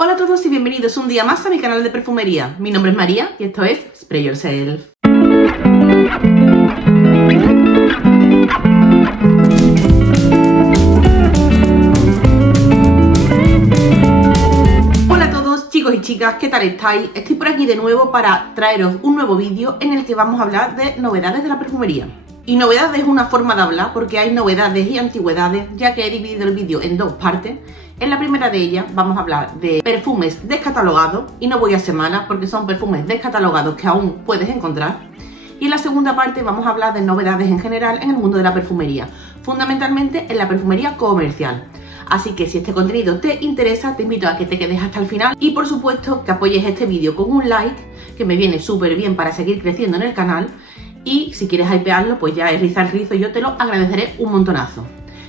Hola a todos y bienvenidos un día más a mi canal de perfumería. Mi nombre es María y esto es Spray Yourself. Hola a todos chicos y chicas, ¿qué tal estáis? Estoy por aquí de nuevo para traeros un nuevo vídeo en el que vamos a hablar de novedades de la perfumería. Y novedades es una forma de hablar porque hay novedades y antigüedades, ya que he dividido el vídeo en dos partes. En la primera de ellas vamos a hablar de perfumes descatalogados, y no voy a ser mala porque son perfumes descatalogados que aún puedes encontrar. Y en la segunda parte vamos a hablar de novedades en general en el mundo de la perfumería, fundamentalmente en la perfumería comercial. Así que si este contenido te interesa, te invito a que te quedes hasta el final y por supuesto que apoyes este vídeo con un like, que me viene súper bien para seguir creciendo en el canal. Y si quieres hypearlo, pues ya es rizar el rizo y yo te lo agradeceré un montonazo.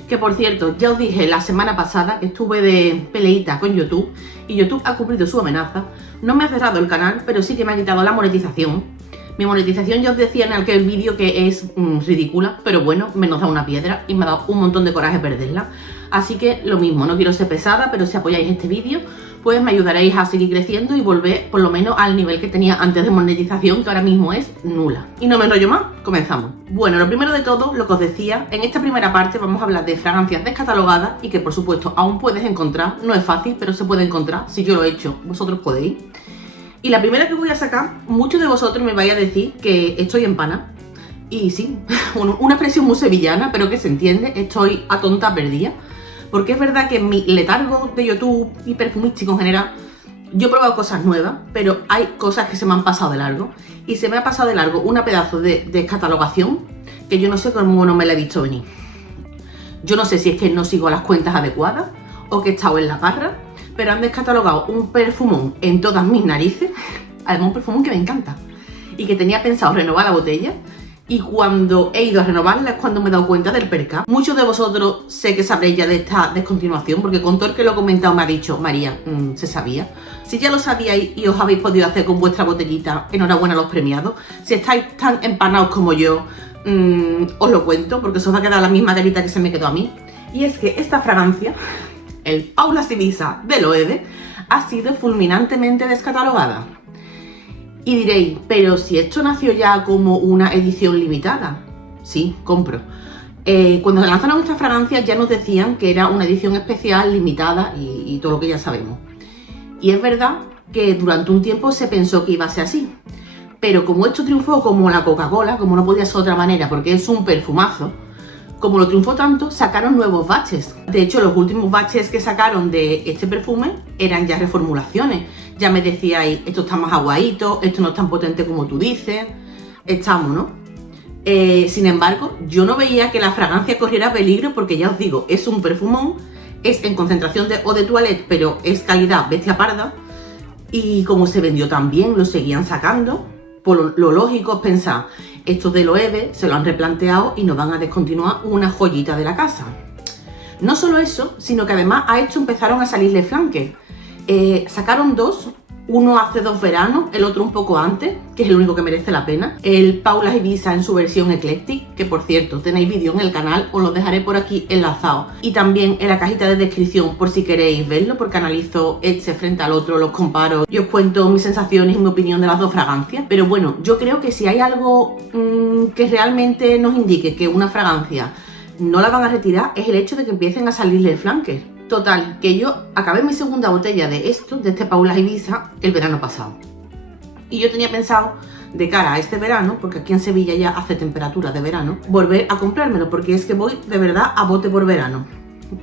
Que por cierto, ya os dije la semana pasada que estuve de peleita con YouTube y YouTube ha cumplido su amenaza. No me ha cerrado el canal, pero sí que me ha quitado la monetización. Mi monetización ya os decía en aquel vídeo que es ridícula, pero bueno, menos da una piedra y me ha dado un montón de coraje perderla. Así que lo mismo, no quiero ser pesada, pero si apoyáis este vídeo, pues me ayudaréis a seguir creciendo y volver por lo menos al nivel que tenía antes de monetización, que ahora mismo es nula. Y no me enrollo más, comenzamos. Bueno, lo primero de todo, lo que os decía, en esta primera parte vamos a hablar de fragancias descatalogadas y que por supuesto aún puedes encontrar. No es fácil, pero se puede encontrar. Si yo lo he hecho, vosotros podéis. Y la primera que voy a sacar, muchos de vosotros me vais a decir que estoy en pana. Y sí, una expresión muy sevillana, pero que se entiende, estoy a tonta perdida. Porque es verdad que en mi letargo de YouTube y perfumístico en general, yo he probado cosas nuevas, pero hay cosas que se me han pasado de largo. Y se me ha pasado de largo una pedazo de descatalogación que yo no sé cómo no me la he visto venir. Yo no sé si es que no sigo las cuentas adecuadas o que he estado en la parra, pero han descatalogado un perfumón en todas mis narices. Además un perfumón que me encanta y que tenía pensado renovar la botella. Y cuando he ido a renovarla es cuando me he dado cuenta del percance. Muchos de vosotros sé que sabréis ya de esta descontinuación, porque con todo el que lo he comentado me ha dicho, María, se sabía. Si ya lo sabíais y os habéis podido hacer con vuestra botellita, enhorabuena a los premiados. Si estáis tan empanados como yo, os lo cuento, porque se os va a quedar la misma carita que se me quedó a mí. Y es que esta fragancia, el Paula Sivisa de Loewe, ha sido fulminantemente descatalogada. Y diréis, pero si esto nació ya como una edición limitada. Sí, compro. Cuando se lanzaron estas fragancias ya nos decían que era una edición especial, limitada y todo lo que ya sabemos. Y es verdad que durante un tiempo se pensó que iba a ser así. Pero como esto triunfó como la Coca-Cola, como no podía ser de otra manera, porque es un perfumazo, como lo triunfó tanto, sacaron nuevos batches. De hecho, los últimos batches que sacaron de este perfume eran ya reformulaciones. Ya me decíais, esto está más aguadito, esto no es tan potente como tú dices. Estamos, ¿no? Sin embargo, yo no veía que la fragancia corriera peligro porque ya os digo, es un perfumón, es en concentración de eau de toilette, pero es calidad bestia parda. Y como se vendió tan bien, lo seguían sacando. Por lo lógico es pensar, estos de Loewe se lo han replanteado y nos van a descontinuar una joyita de la casa. No solo eso, sino que además a esto empezaron a salirle flanques. Sacaron dos, uno hace 2 veranos, el otro un poco antes, que es el único que merece la pena. El Paula Sivisa en su versión Eclectic, que por cierto tenéis vídeo en el canal, os lo dejaré por aquí enlazado. Y también en la cajita de descripción por si queréis verlo, porque analizo este frente al otro, los comparo y os cuento mis sensaciones y mi opinión de las dos fragancias. Pero bueno, yo creo que si hay algo que realmente nos indique que una fragancia no la van a retirar, es el hecho de que empiecen a salirle flanques. Total, que yo acabé mi segunda botella de esto, de este Paula Sivisa, el verano pasado. Y yo tenía pensado, de cara a este verano, porque aquí en Sevilla ya hace temperatura de verano, volver a comprármelo, porque es que voy de verdad a bote por verano.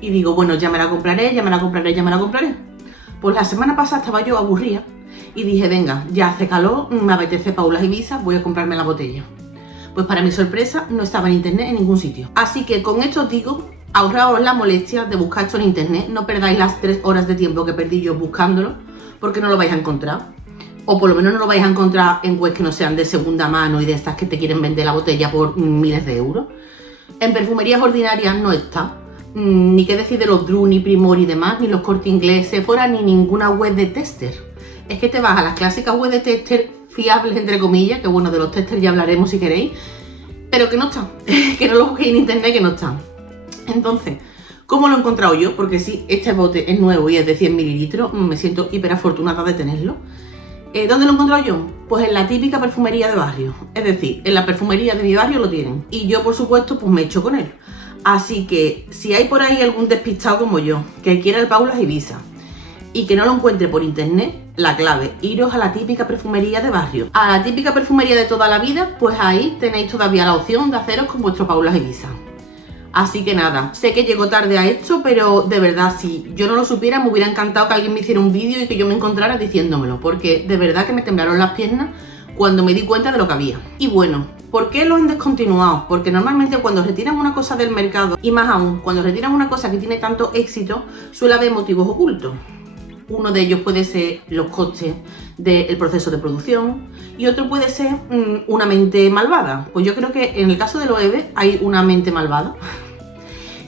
Y digo, bueno, ya me la compraré, ya me la compraré, ya me la compraré. Pues la semana pasada estaba yo aburrida y dije, venga, ya hace calor, me apetece Paula Sivisa, voy a comprarme la botella. Pues para mi sorpresa no estaba en internet en ningún sitio. Así que con esto os digo, ahorraos la molestia de buscar esto en internet, no perdáis las 3 horas de tiempo que perdí yo buscándolo, porque no lo vais a encontrar. O por lo menos no lo vais a encontrar en webs que no sean de segunda mano y de estas que te quieren vender la botella por miles de euros. En perfumerías ordinarias no está. Ni qué decir de los Dru, ni Primor y demás, ni los Corte Inglés, Sephora, ni ninguna web de tester. Es que te vas a las clásicas webs de tester fiables, entre comillas, que bueno, de los testers ya hablaremos si queréis, pero que no están. Que no lo busquéis en internet, que no están. Entonces, ¿Cómo lo he encontrado yo? Porque si este bote es nuevo y es de 100 mililitros, me siento hiper afortunada de tenerlo. ¿Dónde lo he encontrado yo? Pues en la típica perfumería de barrio. Es decir, en la perfumería de mi barrio lo tienen. Y yo, por supuesto, pues me echo con él. Así que si hay por ahí algún despistado como yo, que quiera el Paula Ibiza y que no lo encuentre por internet, la clave, iros a la típica perfumería de barrio. A la típica perfumería de toda la vida, pues ahí tenéis todavía la opción de haceros con vuestro Paula Ibiza. Así que nada, sé que llego tarde a esto, pero de verdad, si yo no lo supiera, me hubiera encantado que alguien me hiciera un vídeo y que yo me encontrara diciéndomelo, porque de verdad que me temblaron las piernas cuando me di cuenta de lo que había. Y bueno, ¿por qué lo han descontinuado? Porque normalmente cuando retiran una cosa del mercado, y más aún, cuando retiran una cosa que tiene tanto éxito, suele haber motivos ocultos. Uno de ellos puede ser los costes del proceso de producción y otro puede ser una mente malvada. Pues yo creo que en el caso de Loewe hay una mente malvada.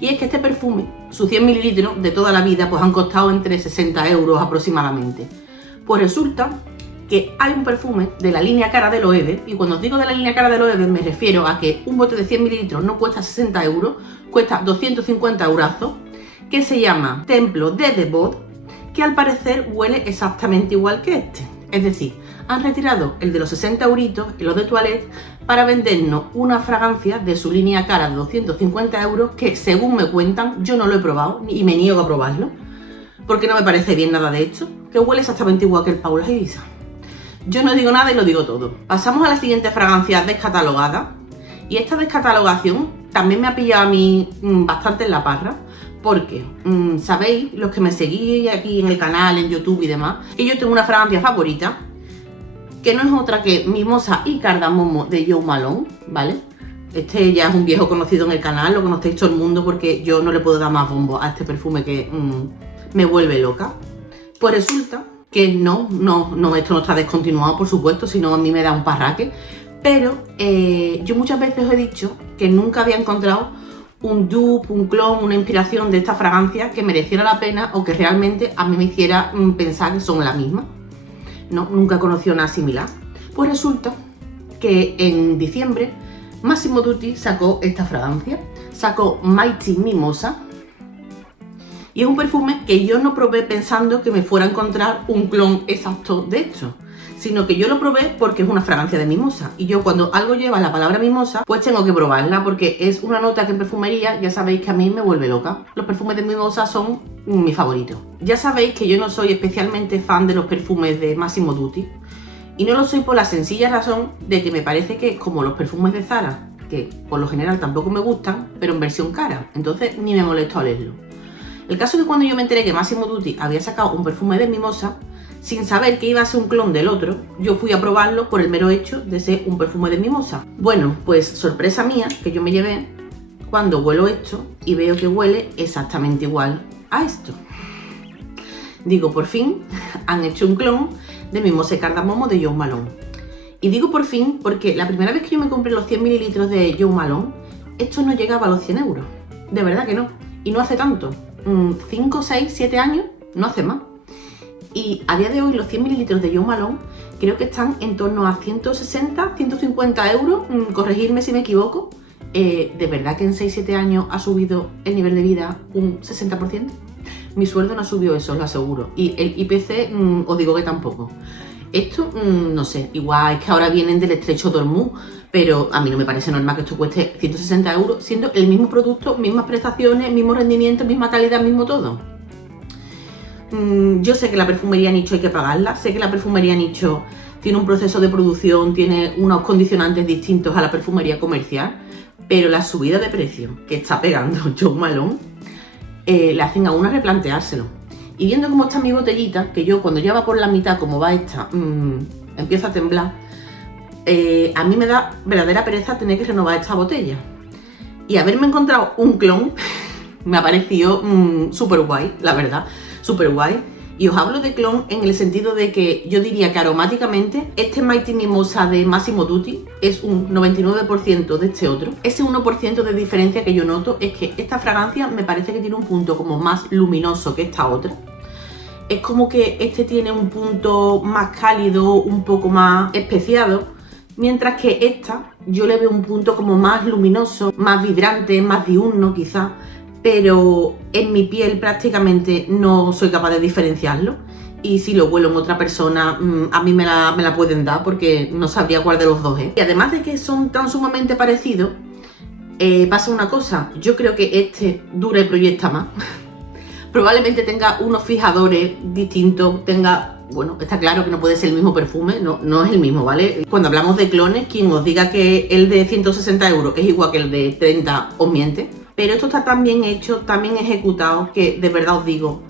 Y es que este perfume, sus 100 mililitros de toda la vida, pues han costado entre 60 euros aproximadamente. Pues resulta que hay un perfume de la línea cara de Loewe, y cuando os digo de la línea cara de Loewe me refiero a que un bote de 100 mililitros no cuesta 60 euros, cuesta 250 eurazos, que se llama Templo de Devot, que al parecer huele exactamente igual que este. Es decir, han retirado el de los 60 euritos, el eau de toilette, para vendernos una fragancia de su línea cara de 250 euros que, según me cuentan, yo no lo he probado y me niego a probarlo, porque no me parece bien nada de esto, que huele exactamente igual que el Paula Ibiza. Yo no digo nada y lo digo todo. Pasamos a la siguiente fragancia descatalogada, y esta descatalogación también me ha pillado a mí bastante en la parra, porque sabéis, los que me seguís aquí en el canal, en YouTube y demás, que yo tengo una fragancia favorita, que no es otra que Mimosa y Cardamomo de Jo Malone, ¿vale? Este ya es un viejo conocido en el canal, lo conocéis todo el mundo porque yo no le puedo dar más bombo a este perfume que me vuelve loca. Pues resulta que no, esto no está descontinuado, por supuesto, sino a mí me da un parraque, pero yo muchas veces os he dicho que nunca había encontrado un dupe, un clon, una inspiración de esta fragancia que mereciera la pena o que realmente a mí me hiciera pensar que son la misma. No, nunca he conocido nada similar. Pues resulta que en diciembre Massimo Dutti sacó esta fragancia, sacó Mighty Mimosa, y es un perfume que yo no probé pensando que me fuera a encontrar un clon exacto de esto, sino que yo lo probé porque es una fragancia de mimosa, y yo cuando algo lleva la palabra mimosa, pues tengo que probarla, porque es una nota que en perfumería ya sabéis que a mí me vuelve loca. Los perfumes de mimosa son mis favoritos. Ya sabéis que yo no soy especialmente fan de los perfumes de Massimo Dutti, y no lo soy por la sencilla razón de que me parece que es como los perfumes de Zara, que por lo general tampoco me gustan, pero en versión cara, entonces ni me molesto a olerlo. El caso es que cuando yo me enteré que Massimo Dutti había sacado un perfume de mimosa, sin saber que iba a ser un clon del otro, yo fui a probarlo por el mero hecho de ser un perfume de mimosa. Bueno, pues sorpresa mía que yo me llevé cuando huelo esto y veo que huele exactamente igual a esto. Digo, por fin han hecho un clon de Mimosa y Cardamomo de Jo Malone. Y digo por fin porque la primera vez que yo me compré los 100 mililitros de Jo Malone, esto no llegaba a los 100 euros. De verdad que no. Y no hace tanto. 5, 6, 7 años, no hace más. Y a día de hoy los 100 mililitros de Jo Malone creo que están en torno a 160, 150 euros, corregirme si me equivoco. ¿De verdad que en 6-7 años ha subido el nivel de vida un 60%? Mi sueldo no ha subido eso, os lo aseguro. Y el IPC os digo que tampoco. Esto, no sé, igual es que ahora vienen del estrecho de Hormuz, pero a mí no me parece normal que esto cueste 160 euros, siendo el mismo producto, mismas prestaciones, mismo rendimiento, misma calidad, mismo todo. Yo sé que la perfumería nicho hay que pagarla, sé que la perfumería nicho tiene un proceso de producción, tiene unos condicionantes distintos a la perfumería comercial, pero la subida de precio que está pegando Jo Malone le hacen a uno replanteárselo. Y viendo cómo está mi botellita, que yo cuando ya va por la mitad como va esta, empiezo a temblar, a mí me da verdadera pereza tener que renovar esta botella. Y haberme encontrado un clon me ha parecido súper guay, la verdad, súper guay. Y os hablo de clon en el sentido de que yo diría que aromáticamente este Mighty Mimosa de Massimo Dutti es un 99% de este otro. Ese 1% de diferencia que yo noto es que esta fragancia me parece que tiene un punto como más luminoso que esta otra. Es como que este tiene un punto más cálido, un poco más especiado, mientras que esta yo le veo un punto como más luminoso, más vibrante, más diurno quizás, pero en mi piel prácticamente no soy capaz de diferenciarlo. Y si lo huelo en otra persona, a mí me la pueden dar porque no sabría cuál de los dos es. Y además de que son tan sumamente parecidos, pasa una cosa. Yo creo que este dura y proyecta más. Probablemente tenga unos fijadores distintos, bueno, está claro que no puede ser el mismo perfume, no es el mismo, ¿vale? Cuando hablamos de clones, quien os diga que el de 160 € es igual que el de 30 os miente. Pero esto está tan bien hecho, tan bien ejecutado, que de verdad os digo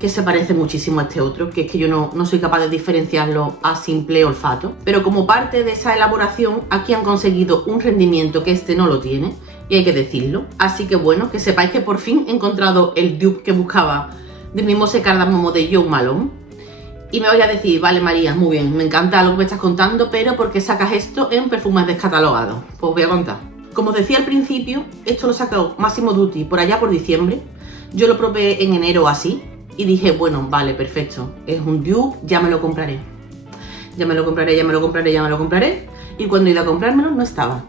que se parece muchísimo a este otro, que es que yo no soy capaz de diferenciarlo a simple olfato. Pero como parte de esa elaboración, aquí han conseguido un rendimiento que este no lo tiene, y hay que decirlo. Así que bueno, que sepáis que por fin he encontrado el dupe que buscaba del Mimosa Cardamomo de Jo Malone. Y me vais a decir, vale María, muy bien, me encanta lo que me estás contando, pero ¿por qué sacas esto en perfumes descatalogados? Pues os voy a contar. Como os decía al principio, esto lo sacó Massimo Dutti por allá por diciembre. Yo lo probé en enero así. Y dije, bueno, vale, perfecto, es un dupe, ya me lo compraré. Ya me lo compraré. Y cuando he ido a comprármelo, no estaba.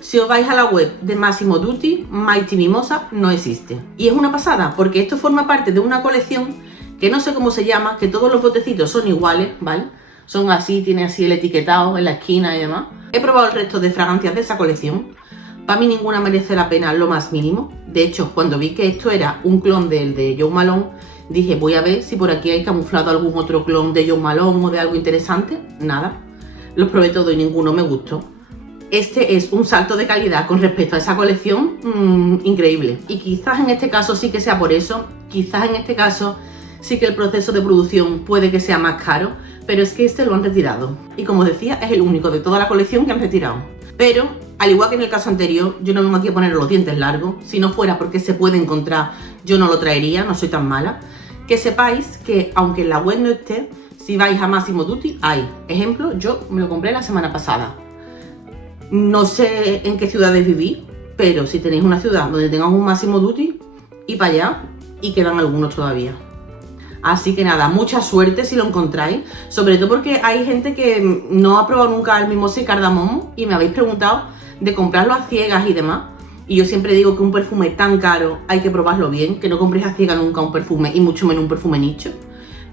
Si os vais a la web de Massimo Dutti, Mighty Mimosa no existe. Y es una pasada, porque esto forma parte de una colección que no sé cómo se llama, que todos los botecitos son iguales, ¿vale? Son así, tiene así el etiquetado en la esquina y demás. He probado el resto de fragancias de esa colección. Para mí ninguna merece la pena lo más mínimo. De hecho, cuando vi que esto era un clon del de Jo Malone, dije, voy a ver si por aquí hay camuflado algún otro clon de Jo Malone o de algo interesante. Nada. Los probé todos y ninguno me gustó. Este es un salto de calidad con respecto a esa colección increíble. Y quizás en este caso sí que sea por eso. Quizás en este caso sí que el proceso de producción puede que sea más caro. Pero es que este lo han retirado. Y como os decía, es el único de toda la colección que han retirado. Pero, al igual que en el caso anterior, yo no vengo aquí a poner los dientes largos. Si no fuera porque se puede encontrar, yo no lo traería, no soy tan mala. Que sepáis que, aunque en la web no esté, si vais a Massimo Dutti, hay. Ejemplo, yo me lo compré la semana pasada. No sé en qué ciudades vivís, pero si tenéis una ciudad donde tengáis un Massimo Dutti, y para allá, y quedan algunos todavía. Así que nada, mucha suerte si lo encontráis, sobre todo porque hay gente que no ha probado nunca el Mimosa Cardamomo y me habéis preguntado de comprarlo a ciegas y demás. Y yo siempre digo que un perfume tan caro hay que probarlo bien, que no compréis a ciegas nunca un perfume y mucho menos un perfume nicho.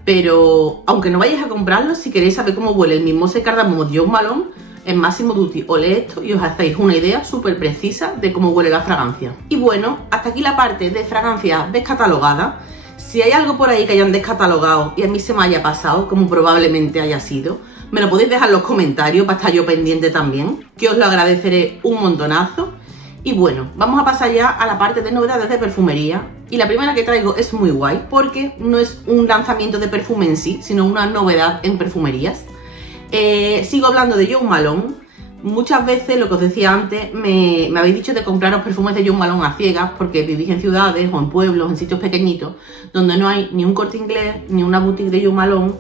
Pero aunque no vayáis a comprarlo, si queréis saber cómo huele el Mimosa Cardamomo de Jo Malone, en Massimo Dutti oléis esto y os hacéis una idea súper precisa de cómo huele la fragancia. Y bueno, hasta aquí la parte de fragancias descatalogadas. Si hay algo por ahí que hayan descatalogado y a mí se me haya pasado, como probablemente haya sido, me lo podéis dejar en los comentarios para estar yo pendiente también, que os lo agradeceré un montonazo. Y bueno, vamos a pasar ya a la parte de novedades de perfumería. Y la primera que traigo es muy guay porque no es un lanzamiento de perfume en sí, sino una novedad en perfumerías. Sigo hablando de Jo Malone. Muchas veces, lo que os decía antes, me habéis dicho de compraros perfumes de Jo Malone a ciegas porque vivís en ciudades o en pueblos, en sitios pequeñitos, donde no hay ni un Corte Inglés ni una boutique de Jo Malone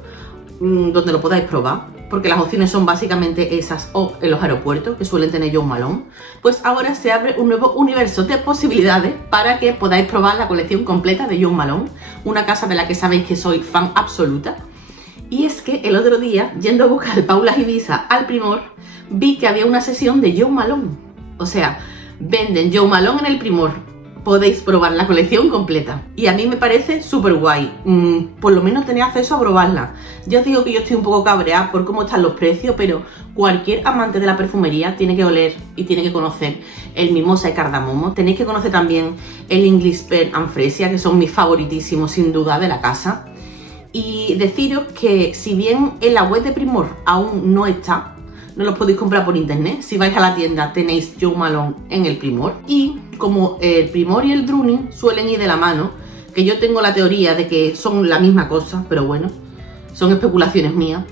donde lo podáis probar. Porque las opciones son básicamente esas o en los aeropuertos que suelen tener Jo Malone. Pues ahora se abre un nuevo universo de posibilidades para que podáis probar la colección completa de Jo Malone, una casa de la que sabéis que soy fan absoluta. Y es que el otro día, yendo a buscar Paula Ibiza al Primor, vi que había una sesión de Jo Malone. O sea, venden Jo Malone en el Primor. Podéis probar la colección completa. Y a mí me parece súper guay. Por lo menos tener acceso a probarla. Ya os digo que yo estoy un poco cabreada por cómo están los precios, pero cualquier amante de la perfumería tiene que oler y tiene que conocer el Mimosa Cardamomo. Tenéis que conocer también el English Pear and Fresia, que son mis favoritísimos sin duda de la casa. Y deciros que si bien en la web de Primor aún no está, no los podéis comprar por internet. Si vais a la tienda tenéis Jo Malone en el Primor. Y como el Primor y el Druni suelen ir de la mano, que yo tengo la teoría de que son la misma cosa, pero bueno, son especulaciones mías.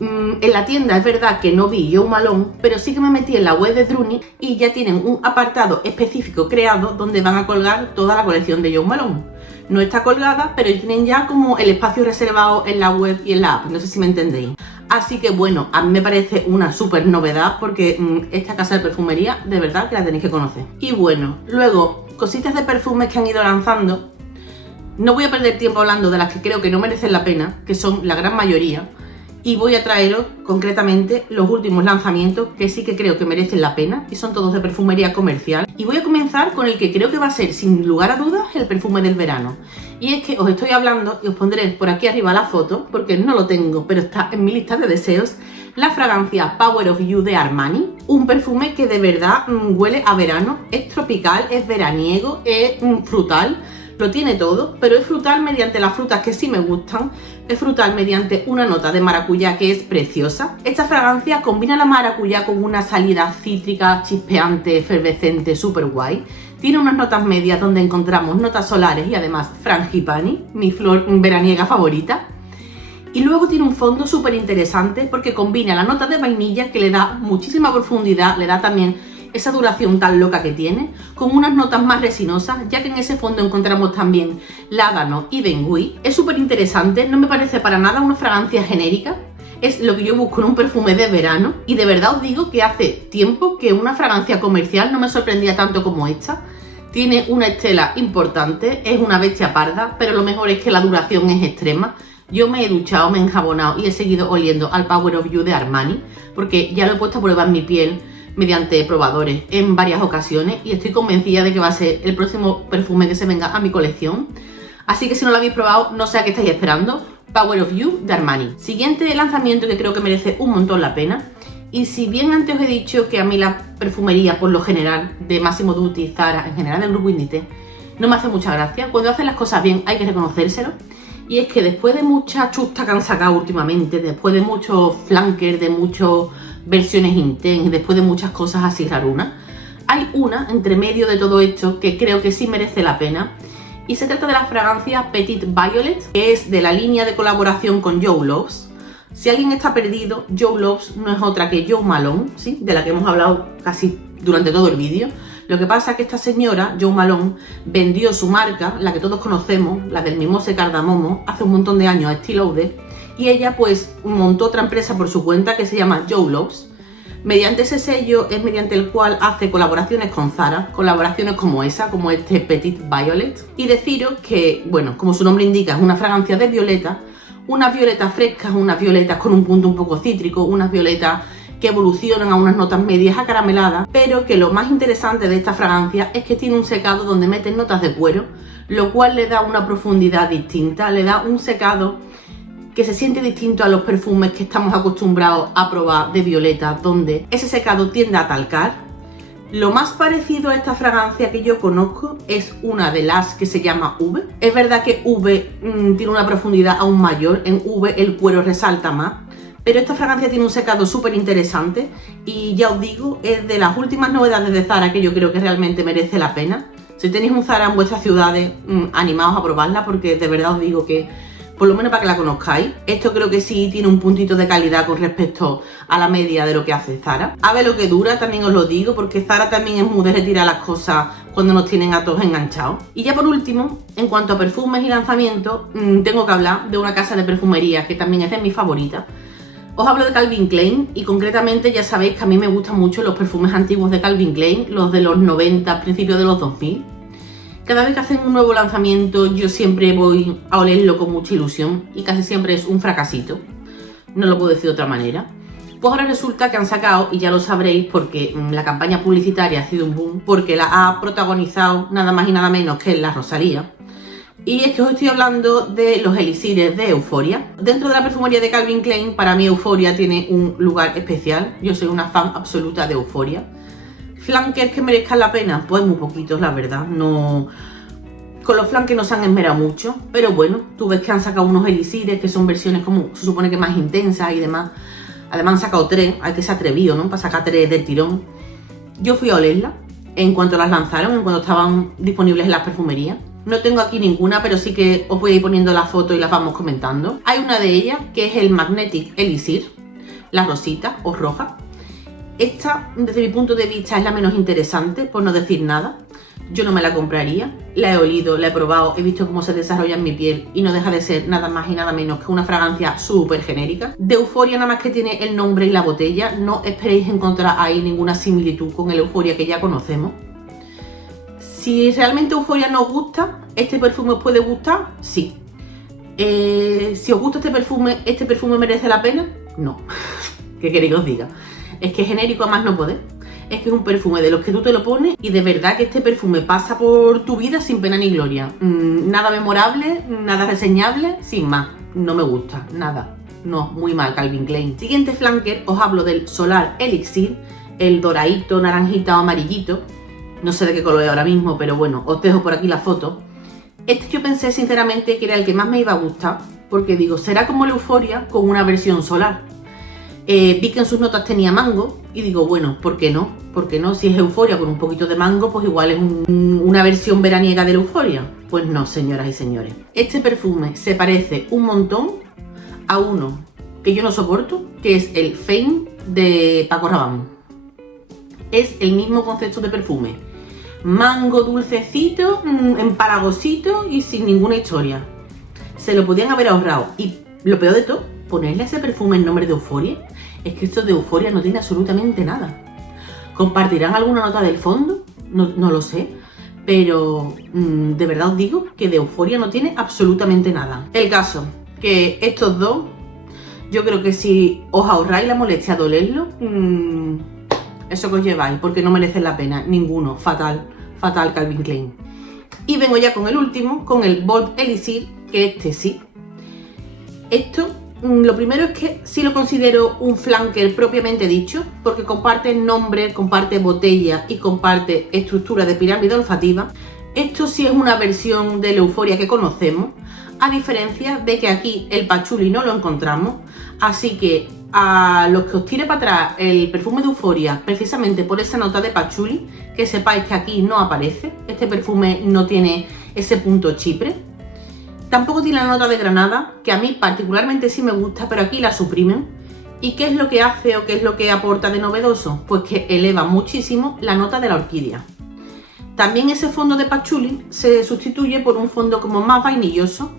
En la tienda es verdad que no vi Jo Malone, pero sí que me metí en la web de Druni y ya tienen un apartado específico creado donde van a colgar toda la colección de Jo Malone. No está colgada, pero tienen ya como el espacio reservado en la web y en la app, no sé si me entendéis. Así que bueno, a mí me parece una súper novedad porque esta casa de perfumería de verdad que la tenéis que conocer. Y bueno, luego, cositas de perfumes que han ido lanzando. No voy a perder tiempo hablando de las que creo que no merecen la pena, que son la gran mayoría. y voy a traeros concretamente los últimos lanzamientos que sí que creo que merecen la pena y son todos de perfumería comercial. Y voy a comenzar con el que creo que va a ser sin lugar a dudas el perfume del verano. Y es que os estoy hablando, y os pondré por aquí arriba la foto porque no lo tengo pero está en mi lista de deseos, la fragancia Power of You de Armani. Un perfume que de verdad huele a verano, es tropical, es veraniego, es frutal. Lo tiene todo, pero es frutal mediante las frutas que sí me gustan, es frutal mediante una nota de maracuyá que es preciosa. Esta fragancia combina la maracuyá con una salida cítrica, chispeante, efervescente, súper guay. Tiene unas notas medias donde encontramos notas solares y además frangipani, mi flor veraniega favorita. Y luego tiene un fondo súper interesante porque combina la nota de vainilla que le da muchísima profundidad, le da también esa duración tan loca que tiene, con unas notas más resinosas, ya que en ese fondo encontramos también ládano y bengui. Es súper interesante, no me parece para nada una fragancia genérica, es lo que yo busco en un perfume de verano y de verdad os digo que hace tiempo que una fragancia comercial no me sorprendía tanto como esta. Tiene una estela importante, es una bestia parda, pero lo mejor es que la duración es extrema. Yo me he duchado, me he enjabonado y he seguido oliendo al Power of You de Armani, porque ya lo he puesto a prueba en mi piel mediante probadores en varias ocasiones y estoy convencida de que va a ser el próximo perfume que se venga a mi colección. Así que si no lo habéis probado, no sé a qué estáis esperando. Power of You de Armani. Siguiente lanzamiento que creo que merece un montón la pena. Y si bien antes os he dicho que a mí la perfumería por lo general de Massimo Dutti, Zara, en general del grupo Inditex, no me hace mucha gracia, cuando hacen las cosas bien hay que reconocérselo. Y es que después de mucha chusta que han sacado últimamente, después de muchos flankers, de muchas versiones intense, después de muchas cosas así rarunas, hay una entre medio de todo esto que creo que sí merece la pena. Y se trata de la fragancia Petit Violet, que es de la línea de colaboración con Jo Loves. Si alguien está perdido, Jo Loves no es otra que Jo Malone, ¿sí? De la que hemos hablado casi durante todo el vídeo. Lo que pasa es que esta señora, Jo Malone, vendió su marca, la que todos conocemos, la del Mimose Cardamomo, hace un montón de años a Estée Lauder, y ella pues montó otra empresa por su cuenta que se llama Jo Loves. Mediante ese sello es mediante el cual hace colaboraciones con Zara, colaboraciones como esa, como este Petit Violet. Y deciros que, bueno, como su nombre indica, es una fragancia de violeta, unas violetas frescas, unas violetas con un punto un poco cítrico, unas violetas que evolucionan a unas notas medias acarameladas, pero que lo más interesante de esta fragancia es que tiene un secado donde meten notas de cuero, lo cual le da una profundidad distinta, le da un secado que se siente distinto a los perfumes que estamos acostumbrados a probar de violeta, donde ese secado tiende a talcar. Lo más parecido a esta fragancia que yo conozco es una de las que se llama V. Es verdad que V tiene una profundidad aún mayor, en V el cuero resalta más, pero esta fragancia tiene un secado súper interesante y ya os digo, es de las últimas novedades de Zara que yo creo que realmente merece la pena. Si tenéis un Zara en vuestras ciudades, animaos a probarla porque de verdad os digo que, por lo menos para que la conozcáis, esto creo que sí tiene un puntito de calidad con respecto a la media de lo que hace Zara. A ver lo que dura, también os lo digo, porque Zara también es muy de retirar las cosas cuando nos tienen a todos enganchados. Y ya por último, en cuanto a perfumes y lanzamientos, tengo que hablar de una casa de perfumería que también es de mis favoritas. Os hablo de Calvin Klein y concretamente ya sabéis que a mí me gustan mucho los perfumes antiguos de Calvin Klein, los de los 90, principios de los 2000. Cada vez que hacen un nuevo lanzamiento yo siempre voy a olerlo con mucha ilusión y casi siempre es un fracasito, no lo puedo decir de otra manera. Pues ahora resulta que han sacado, y ya lo sabréis porque la campaña publicitaria ha sido un boom, porque la ha protagonizado nada más y nada menos que la Rosalía. Y es que os estoy hablando de los elixires de Euphoria. Dentro de la perfumería de Calvin Klein, para mí Euphoria tiene un lugar especial. Yo soy una fan absoluta de Euphoria. ¿Flankers que merezcan la pena? Pues muy poquitos, la verdad. No, con los flankers no se han esmerado mucho. Pero bueno, tú ves que han sacado unos elixires que son versiones como se supone que más intensas y demás. Además han sacado 3, hay que ser atrevido, ¿no? Para sacar 3 del tirón. Yo fui a olerla en cuanto las lanzaron, en cuanto estaban disponibles en las perfumerías. No tengo aquí ninguna, pero sí que os voy a ir poniendo la foto y las vamos comentando. Hay una de ellas que es el Magnetic Elixir, la rosita o roja. Esta, desde mi punto de vista, es la menos interesante, por no decir nada. Yo no me la compraría. La he olido, la he probado, he visto cómo se desarrolla en mi piel y no deja de ser nada más y nada menos que una fragancia súper genérica. De Euphoria nada más que tiene el nombre y la botella. No esperéis encontrar ahí ninguna similitud con el Euphoria que ya conocemos. Si realmente Euphoria nos gusta, ¿este perfume os puede gustar? Sí. Si os gusta ¿este perfume merece la pena? No. ¿Qué queréis que os diga? Es que es genérico a más no poder. Es que es un perfume de los que tú te lo pones y de verdad que este perfume pasa por tu vida sin pena ni gloria. Nada memorable, nada reseñable, sin más. No me gusta, nada. No, muy mal, Calvin Klein. Siguiente flanker, os hablo del Solar Elixir, el doradito, naranjita o amarillito. No sé de qué color es ahora mismo, pero bueno, os dejo por aquí la foto. Este yo pensé sinceramente que era el que más me iba a gustar, porque digo, será como la Euphoria con una versión solar. Vi que en sus notas tenía mango y digo, bueno, ¿por qué no? ¿Por qué no? Si es Euphoria con un poquito de mango, pues igual es una versión veraniega de la Euphoria. Pues no, señoras y señores. Este perfume se parece un montón a uno que yo no soporto, que es el Fame de Paco Rabanne. Es el mismo concepto de perfume. Mango dulcecito, empalagosito y sin ninguna historia. Se lo podían haber ahorrado. Y lo peor de todo, ponerle a ese perfume el nombre de Euphoria. Es que esto de Euphoria no tiene absolutamente nada. ¿Compartirán alguna nota del fondo? No lo sé. Pero de verdad os digo que de Euphoria no tiene absolutamente nada. El caso, que estos dos, yo creo que si os ahorráis la molestia de olerlo, eso que os lleváis, porque no merecen la pena. Ninguno. Fatal. Fatal Calvin Klein. Y vengo ya con el último, con el Bold Elixir, que este sí. Esto, lo primero es que sí lo considero un flanker propiamente dicho, porque comparte nombre, comparte botella y comparte estructura de pirámide olfativa. Esto sí es una versión de la Euphoria que conocemos, a diferencia de que aquí el patchouli no lo encontramos, así que a los que os tire para atrás el perfume de Euphoria precisamente por esa nota de patchouli, que sepáis que aquí no aparece. Este perfume no tiene ese punto chipre. Tampoco tiene la nota de granada, que a mí particularmente sí me gusta, pero aquí la suprimen. ¿Y qué es lo que hace o qué es lo que aporta de novedoso? Pues que eleva muchísimo la nota de la orquídea. También ese fondo de patchouli se sustituye por un fondo como más vainilloso.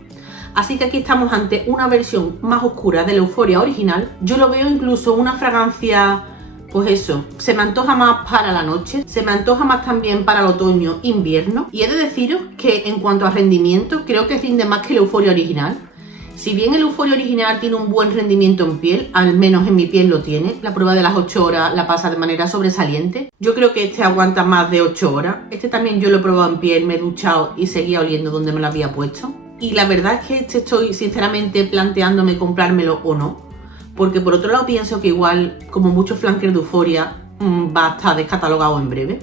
Así que aquí estamos ante una versión más oscura de la Euphoria original. Yo lo veo incluso una fragancia, pues eso, se me antoja más para la noche, se me antoja más también para el otoño-invierno. Y he de deciros que en cuanto a rendimiento, creo que rinde más que la Euphoria original. Si bien el Euphoria original tiene un buen rendimiento en piel, al menos en mi piel lo tiene, la prueba de las 8 horas la pasa de manera sobresaliente. Yo creo que este aguanta más de 8 horas. Este también yo lo he probado en piel, me he duchado y seguía oliendo donde me lo había puesto. Y la verdad es que este estoy sinceramente planteándome comprármelo o no, porque por otro lado pienso que igual, como muchos flankers de Euphoria, va a estar descatalogado en breve.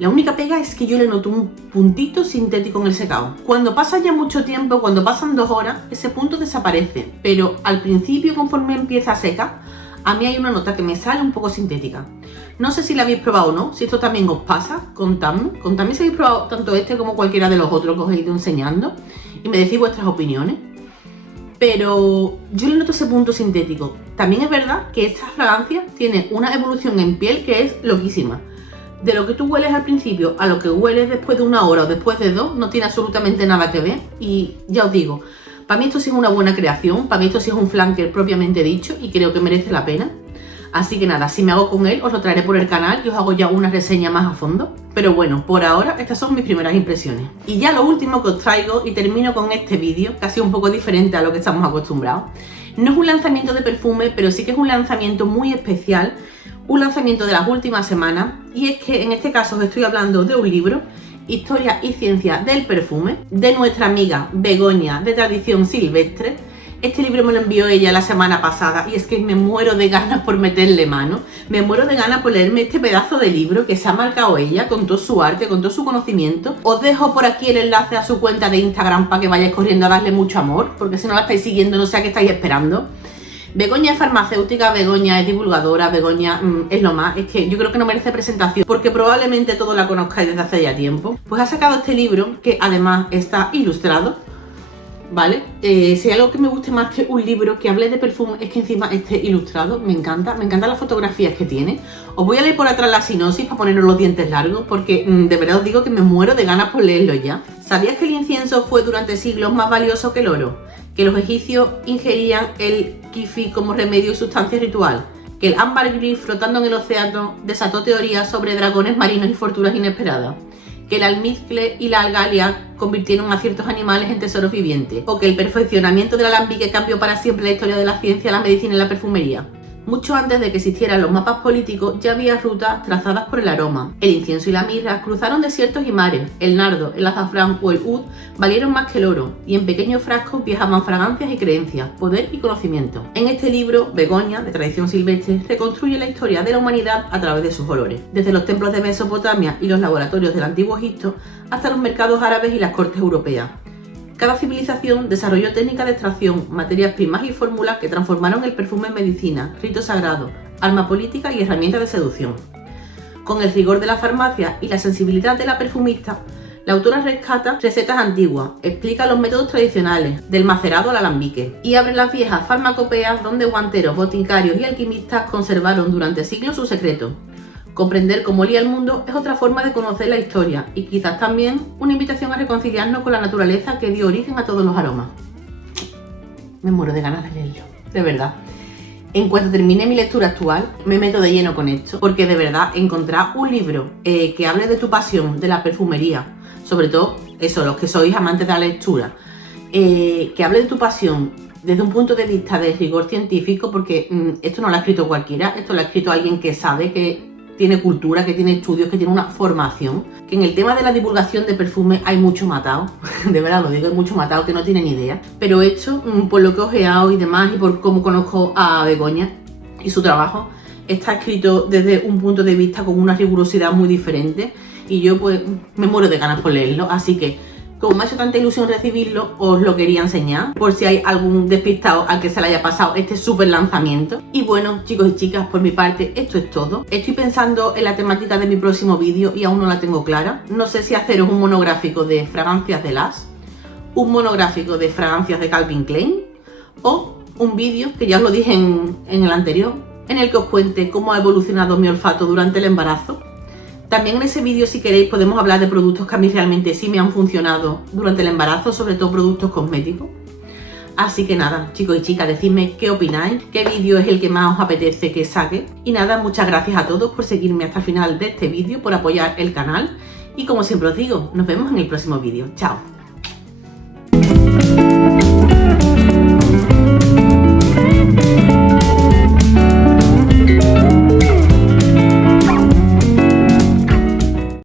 La única pega es que yo le noto un puntito sintético en el secado. Cuando pasa ya mucho tiempo, cuando pasan 2 horas, ese punto desaparece, pero al principio, conforme empieza a secar, a mí hay una nota que me sale un poco sintética. No sé si la habéis probado o no, si esto también os pasa, contadme si habéis probado tanto este como cualquiera de los otros que os he ido enseñando y me decís vuestras opiniones. Pero yo le noto ese punto sintético. También es verdad que esta fragancia tiene una evolución en piel que es loquísima. De lo que tú hueles al principio a lo que hueles después de 1 hora o después de 2 no tiene absolutamente nada que ver. Y ya os digo, para mí esto sí es una buena creación, para mí esto sí es un flanker propiamente dicho y creo que merece la pena. Así que nada, si me hago con él os lo traeré por el canal y os hago ya una reseña más a fondo. Pero bueno, por ahora estas son mis primeras impresiones. Y ya lo último que os traigo, y termino con este vídeo, casi un poco diferente a lo que estamos acostumbrados. No es un lanzamiento de perfume, pero sí que es un lanzamiento muy especial, un lanzamiento de las últimas semanas, y es que en este caso os estoy hablando de un libro, Historia y Ciencia del Perfume, de nuestra amiga Begoña de Tradición Silvestre. Este libro me lo envió ella la semana pasada y es que me muero de ganas por meterle mano, me muero de ganas por leerme este pedazo de libro que se ha marcado ella con todo su arte, con todo su conocimiento. Os dejo por aquí el enlace a su cuenta de Instagram para que vayáis corriendo a darle mucho amor, porque si no la estáis siguiendo no sé a qué estáis esperando. Begoña es farmacéutica, Begoña es divulgadora, Begoña es lo más, es que yo creo que no merece presentación porque probablemente todos la conozcáis desde hace ya tiempo. Pues ha sacado este libro que además está ilustrado, ¿vale? Si hay algo que me guste más que un libro que hable de perfume es que encima esté ilustrado, me encantan las fotografías que tiene. Os voy a leer por atrás la sinopsis para poneros los dientes largos porque de verdad os digo que me muero de ganas por leerlo ya. ¿Sabías que el incienso fue durante siglos más valioso que el oro? Que los egipcios ingerían el kifi como remedio y sustancia ritual, que el ámbar gris flotando en el océano desató teorías sobre dragones marinos y fortunas inesperadas, que el almizcle y la algalia convirtieron a ciertos animales en tesoros vivientes, o que el perfeccionamiento del alambique cambió para siempre la historia de la ciencia, la medicina y la perfumería. Mucho antes de que existieran los mapas políticos ya había rutas trazadas por el aroma. El incienso y la mirra cruzaron desiertos y mares, el nardo, el azafrán o el oud valieron más que el oro, y en pequeños frascos viajaban fragancias y creencias, poder y conocimiento. En este libro, Begoña, de tradición silvestre, reconstruye la historia de la humanidad a través de sus olores, desde los templos de Mesopotamia y los laboratorios del Antiguo Egipto hasta los mercados árabes y las cortes europeas. Cada civilización desarrolló técnicas de extracción, materias primas y fórmulas que transformaron el perfume en medicina, rito sagrado, arma política y herramienta de seducción. Con el rigor de la farmacia y la sensibilidad de la perfumista, la autora rescata recetas antiguas, explica los métodos tradicionales, del macerado al alambique, y abre las viejas farmacopeas donde guanteros, boticarios y alquimistas conservaron durante siglos sus secretos. Comprender cómo olía el mundo es otra forma de conocer la historia y quizás también una invitación a reconciliarnos con la naturaleza que dio origen a todos los aromas. Me muero de ganas de leerlo, de verdad. En cuanto termine mi lectura actual, me meto de lleno con esto, porque de verdad encontrar un libro que hable de tu pasión, de la perfumería, sobre todo eso, los que sois amantes de la lectura, que hable de tu pasión desde un punto de vista de rigor científico, porque esto no lo ha escrito cualquiera, esto lo ha escrito alguien que sabe, que tiene cultura, que tiene estudios, que tiene una formación, que en el tema de la divulgación de perfume hay mucho matado, de verdad lo digo, hay mucho matado que no tienen idea, pero esto, por lo que he ojeado y demás, y por cómo conozco a Begoña y su trabajo, está escrito desde un punto de vista con una rigurosidad muy diferente, y yo pues me muero de ganas por leerlo, así que como me ha hecho tanta ilusión recibirlo, os lo quería enseñar, por si hay algún despistado al que se le haya pasado este súper lanzamiento. Y bueno, chicos y chicas, por mi parte, esto es todo. Estoy pensando en la temática de mi próximo vídeo y aún no la tengo clara. No sé si haceros un monográfico de fragancias de Lush, un monográfico de fragancias de Calvin Klein, o un vídeo, que ya os lo dije en el anterior, en el que os cuente cómo ha evolucionado mi olfato durante el embarazo. También en ese vídeo, si queréis, podemos hablar de productos que a mí realmente sí me han funcionado durante el embarazo, sobre todo productos cosméticos. Así que nada, chicos y chicas, decidme qué opináis, qué vídeo es el que más os apetece que saque. Y nada, muchas gracias a todos por seguirme hasta el final de este vídeo, por apoyar el canal. Y como siempre os digo, nos vemos en el próximo vídeo. ¡Chao!